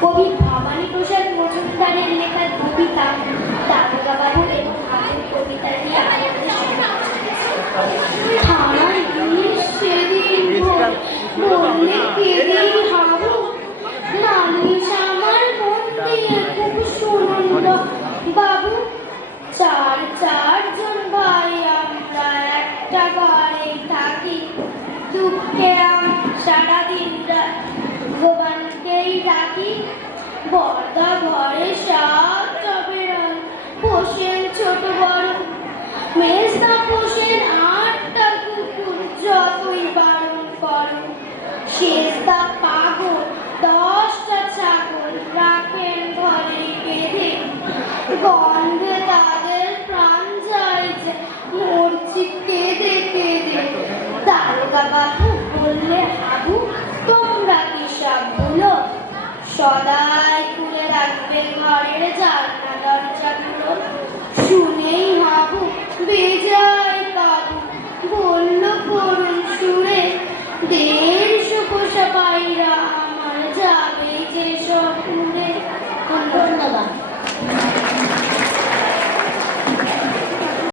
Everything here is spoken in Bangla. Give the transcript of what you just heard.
কবি ভবানী প্রসাদ মজুমদারের লেখা কবিতা দারোগা বাবু এবং হাতের কবিতাটি আমাদের থানায় গিয়ে সেদিন বললে কেঁদেই হাবু নালিশ আমার মন দিয়ে খুব শুনুন বাবু চারজন ভাই আমরা একটা ঘরে থাকি দুঃখে সারাদিন ভগবানকেই ডাকি বর্দা ঘরে সাতটা বেড়াল পোষেন ছোট বড় মেজদা পোষেন 8টা কুকুর যতই বারণ করো শেষদা পাগল 10টা ছাগল রাখেন ঘরে বেঁধে গন্ধে তাদের প্রাণ যায় যে মরছি কেঁদে কেঁদে দারোগা বাবু বললে হাবু তোমরা কি সব ভুলো সদাই খুলে রাখবে ঘরের জানলা